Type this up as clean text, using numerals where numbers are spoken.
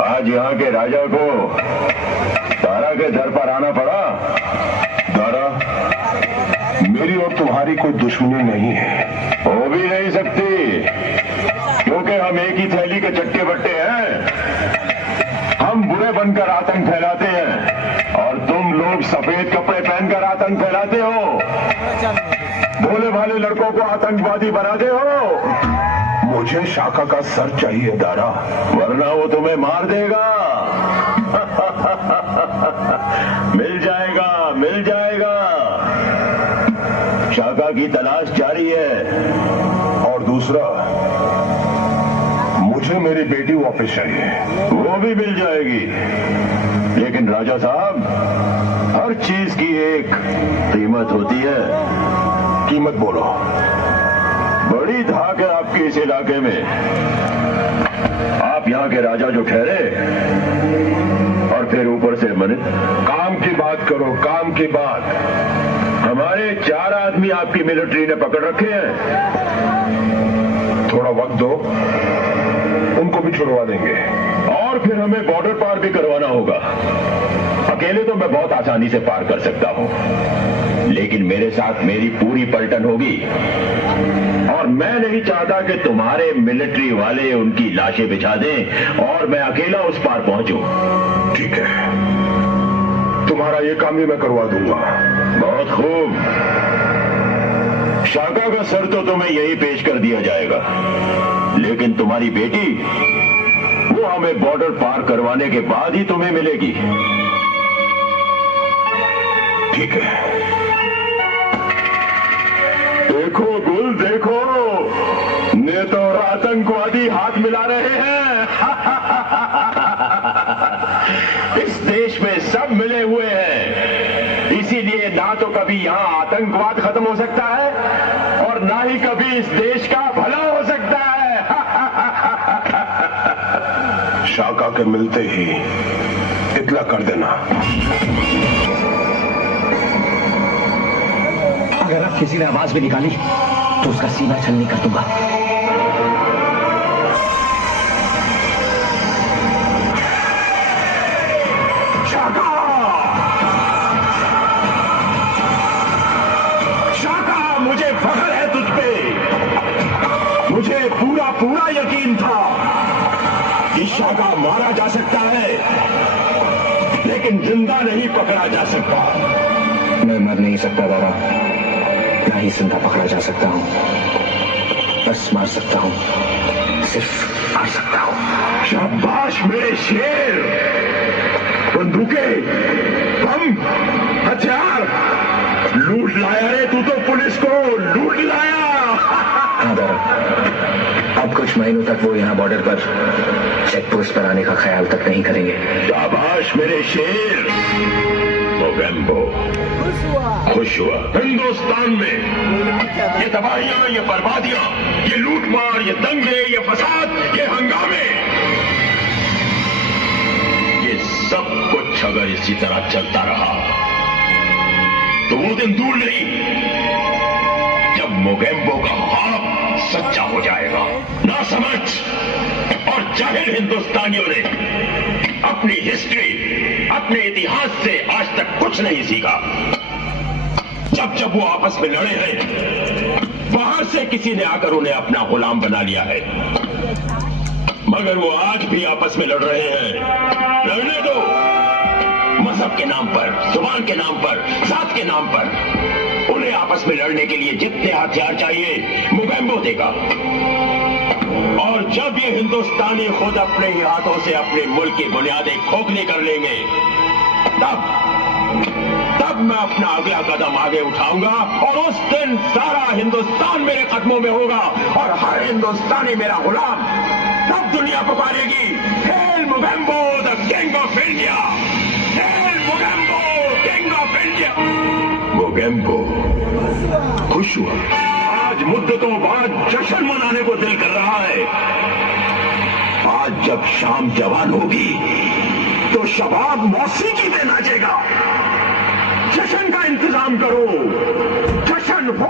आज यहाँ के राजा को तारा के दर पर आना पड़ा। दारा, मेरी और तुम्हारी कोई दुश्मनी नहीं है। हो भी नहीं सकती, क्योंकि हम एक ही थैली के चट्टे बट्टे हैं। हम बुरे बनकर आतंक फैलाते हैं और तुम लोग सफेद कपड़े पहनकर आतंक फैलाते हो। भोले भाले लड़कों को आतंकवादी बनाते हो। मुझे शाखा का सर चाहिए दारा, वरना वो तुम्हें मार देगा। मिल जाएगा, मिल जाएगा। शाखा की तलाश जारी है। और दूसरा, मुझे मेरी बेटी वापस चाहिए। वो भी मिल जाएगी, लेकिन राजा साहब, हर चीज की एक कीमत होती है। कीमत बोलो। बड़ी धाक है आपके इस इलाके में। आप यहाँ के राजा जो ठहरे और फिर ऊपर से मनित। काम की बात करो, काम की बात। हमारे 4 आदमी आपकी मिलिट्री ने पकड़ रखे हैं। थोड़ा वक्त दो, उनको भी छुड़वा देंगे। और फिर हमें बॉर्डर पार भी करवाना होगा। अकेले तो मैं बहुत आसानी से पार कर सकता हूं, लेकिन मेरे साथ मेरी पूरी पलटन होगी। और मैं नहीं चाहता कि तुम्हारे मिलिट्री वाले उनकी लाशें बिछा दें और मैं अकेला उस पार पहुंचूं। ठीक है, तुम्हारा ये काम भी मैं करवा दूंगा। बहुत खूब। शाखा का सर तो तुम्हें यही पेश कर दिया जाएगा, लेकिन तुम्हारी बेटी, वो हमें बॉर्डर पार करवाने के बाद ही तुम्हें मिलेगी। ठीक है। देखो गुल, देखो, नेता और आतंकवादी हाथ मिला रहे हैं। इस देश में सब मिले हुए हैं, इसीलिए ना तो कभी यहाँ आतंकवाद खत्म हो सकता है और ना ही कभी इस देश का भला हो सकता है। शाखा के मिलते ही इतला कर देना। अगर आप किसी ने आवाज भी निकाली तो उसका सीना छलनी कर दूंगा। शाखा, शाखा, मुझे फख्र है तुझ पे। मुझे पूरा पूरा यकीन था कि शाखा मारा जा सकता है, लेकिन जिंदा नहीं पकड़ा जा सकता। मैं मर नहीं सकता दारा, ना ही जिंदा पकड़ा जा सकता हूँ। बस मार सकता हूँ, सिर्फ मार सकता हूँ। शाबाश मेरे शेर। बंदूकें, बम, हथियार लूट लाया रे तू तो, पुलिस को लूट लाया। हाँ दारा, अब कुछ महीनों तक वो यहाँ बॉर्डर पर चेक पोस्ट पर आने का ख्याल तक नहीं करेंगे। शाबाश मेरे शेर। मोगेम्बो खुश हुआ। हिंदुस्तान में ये तबाहियां, ये बर्बादियां, ये लूटमार, ये दंगे, ये फसाद, ये हंगामे, ये सब कुछ अगर इसी तरह चलता रहा तो वो दिन दूर नहीं जब मोगेम्बो का ख्वाब सच्चा हो जाएगा। ना समझ और जाहिल हिंदुस्तानियों ने अपनी हिस्ट्री, अपने इतिहास से आज तक कुछ नहीं सीखा। जब जब वो आपस में लड़े हैं, बाहर से किसी ने आकर उन्हें अपना गुलाम बना लिया है, मगर वो आज भी आपस में लड़ रहे हैं। लड़ने दो, मजहब के नाम पर, जुबान के नाम पर, जात के नाम पर। उन्हें आपस में लड़ने के लिए जितने हथियार चाहिए मोगेम्बो देगा। और जब ये हिंदुस्तानी खुद अपने ही हाथों से अपने मुल्क की बुनियादें खोखली कर लेंगे, तब मैं अपना अगला कदम आगे उठाऊंगा और उस दिन सारा हिंदुस्तान मेरे कदमों में होगा और हर हिंदुस्तानी मेरा गुलाम। तब दुनिया पुकारेगी, hail Mogambo the king of India, hail Mogambo king of India. Mogambo खुश हुआ। आज मुद्दतों बाद जश्न मनाने को दिल कर रहा है। आज जब शाम जवान होगी तो शबाब मौसीकी पे नाचेगा। जश्न का इंतजाम करो, जश्न हो।